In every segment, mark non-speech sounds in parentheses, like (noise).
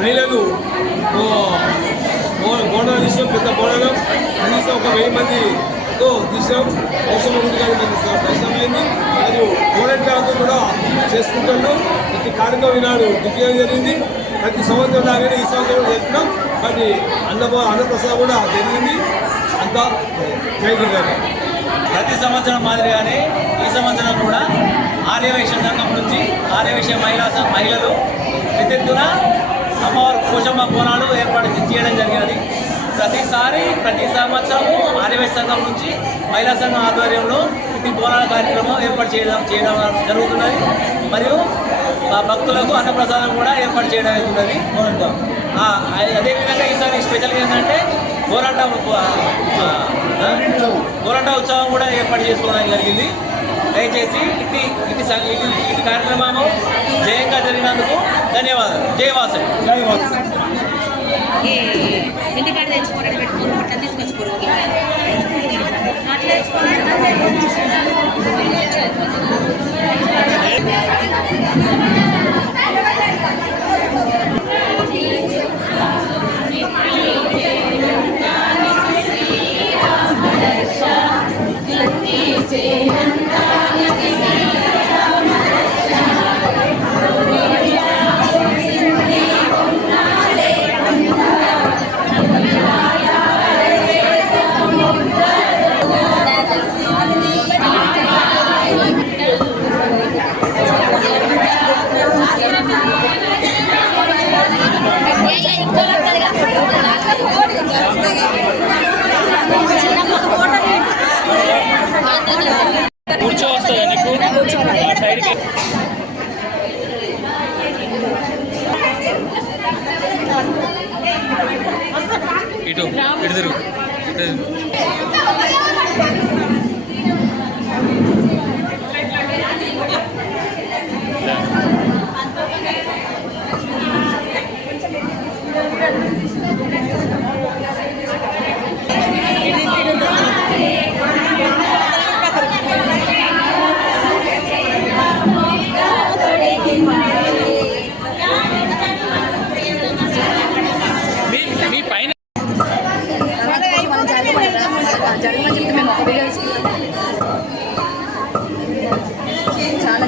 మహిళలు బోనాలు తీసాం పెద్ద బోనాలు కనీసం ఒక వెయ్యి మందితో తీసాం అవసరం ఉంది కానీ దర్శనమైంది మరియు గోడెంటాలతో కూడా చేసుకుంటున్నాం. ప్రతి కార్యక్రమం ఈనాడు దిగ్గడం జరిగింది. ప్రతి సంవత్సరం లాగానే ఈ సంవత్సరం చేస్తున్నాం. మరి అన్నపో అన్నప్రసాదం కూడా జరిగింది. అంతా జై ప్రతి సంవత్సరం మాదిరిగానే ఈ సంవత్సరం కూడా ఆర్యవేశ సంఘం నుంచి ఆర్యవేశ మహిళా మహిళలు పెద్ద ఎత్తున అమ్మవారు పోషమ్మ బోనాలు ఏర్పాటు చేయడం జరిగినది ప్రతిసారి ప్రతి సంవత్సరము ఆర్యవైశ్య సంఘం నుంచి మహిళా సంఘం ఆధ్వర్యంలో ఇది బోనాల కార్యక్రమం ఏర్పాటు చేయడం చేయడం జరుగుతున్నది. మరియు భక్తులకు అన్నప్రసాదం కూడా ఏర్పాటు చేయడం అవుతున్నది ఆ, అదేవిధంగా ఈసారి స్పెషల్ ఏంటంటే పోరాట పోరాట ఉత్సవం కూడా ఏర్పాటు చేసుకోవడం జరిగింది. దయచేసి ఇది ఇది ఇది ఇది కార్యక్రమము జయంగా జరిగినందుకు ధన్యవాదాలు. జయవాసం ఇంటికాడ తెచ్చుకోవడం తీసుకొచ్చుకోవడం అట్లా (laughs) కూర్చో వస్తుందా నీకు ఆ సైడ్కి ఇటు ఇటు తిరుగు. ఇటు తిరుగు.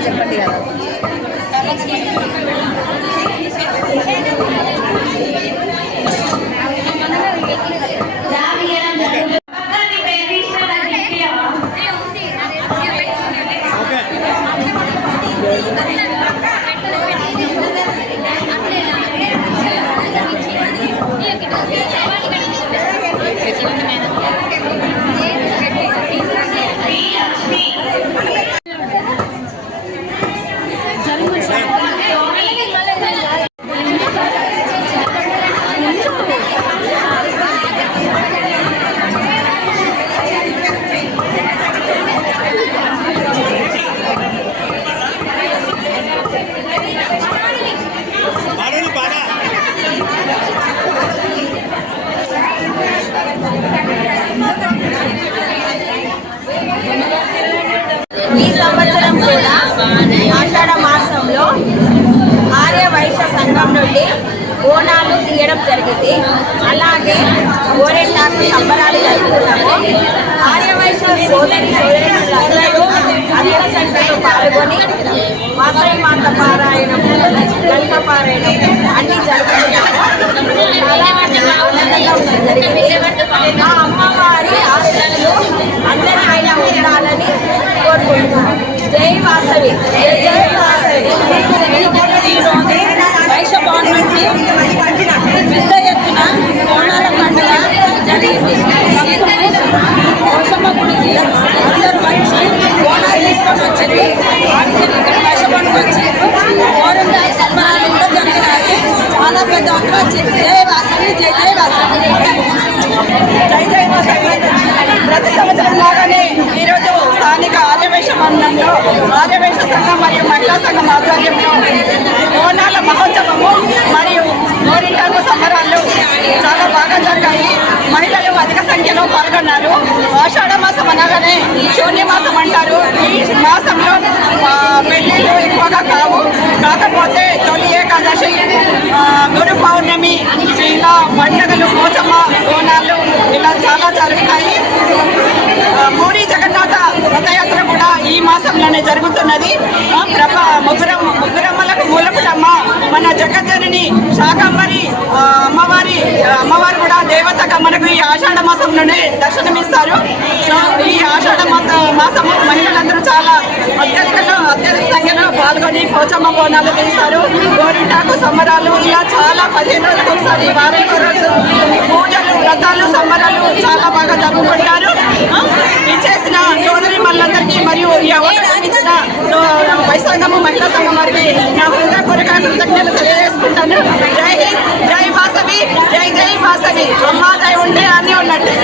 చెప్పండి కదా. ఈ సంవత్సరం కూడా ఆషాఢ మాసంలో ఆర్య వైశ్య సంఘం నుండి బోనాలు తీయడం జరిగింది. అలాగే గోరెంటాకు సంబరాలు జరుపుకున్నాము ఆర్య వైశ్య సోదరి సోదరులందరూ అధిక సంఖ్యలో పాల్గొని వాసవి మాత పారాయణం గల్ప పారాయణం అన్ని జరుపుకున్నాము చాలా ఆనందంగా జరిగింది మా అమ్మవారి ఆశలు అందరిపైన ఉండాలని కోరుకుంటున్నాను జై వాసవి జై జై వాసవి వైశ్య భవన్ నుండి పెద్ద ఎత్తున బోనాల పండుగ జరిగింది కోసమ్మ గుడికి అందరూ వచ్చి బోనాలు తీసుకొని వచ్చింది ఇక్కడ వైశ్య భవన్కి వచ్చి గోరంట సంబరాలు కూడా జరిగినాయి చాలా పెద్ద జయ వాసవి జయ జయ వాసవి జయ జయ వాసవి ప్రతి సంవత్సరం లాగానే ఈరోజు స్థానిక ఆర్యవేశ మండలంలో ఆర్యవేశ సంఘం మరియు మహిళా సంఘం ఆధ్వర్యంలో బోనాల మహోత్సవము మరియు గోరింటాకు సంబరాలు చాలా బాగా జరిగాయి మహిళలు అధిక సంఖ్యలో పాల్గొన్నారు ఆషాఢ మాసం అనగానే శూన్య మాసం అంటారు ఈ మాసంలో పెళ్ళిళ్ళు ఎక్కువగా కావు. కాకపోతే తొలి ఏకాదశి గురు పౌర్ణమి ఇలా పండుగలు పోచమ్మ బోనాలు ఇలా చాలా జరుగుతాయి. పూరి జగన్నాథ రథయాత్ర కూడా ఈ మాసంలోనే జరుగుతున్నది. ప్రభ ముగ్గురమ్మ ముగ్గురమ్మలకు మూలపుటమ్మ మన జగజ్జనని శాకంబరి అమ్మవారి అమ్మవారు కూడా దేవతగా మనకు ఈ ఆషాఢ మాసంలోనే దర్శనమిస్తారు. సో ఈ ఆషాఢ మాస మాసము మహిళలందరూ చాలా అత్యధికంగా అత్యధిక సంఖ్యలో పాల్గొని పోచమ్మ బోనాలు తీస్తారు గోరింటాకు సంబరాలు ఇలా చాలా పదిహేను రోజులకు ఒకసారి వారానికి రోజు పూజలు వ్రతాలు సంబరాలు చాలా బాగా జరుపుకుంటారు. ఇచ్చేసిన సోదరి మళ్ళందరికీ మరియు ఈ అవకాశం ఇచ్చిన వైశాఖము మహిళా సంఘం వారికి నా అందరికీ కృతజ్ఞతలు తెలియజేసుకుంటాను జై హింద్ జై వాసవి జై జై వాసవి. అమ్మ జై ఉండే అన్నీ ఉన్నట్టే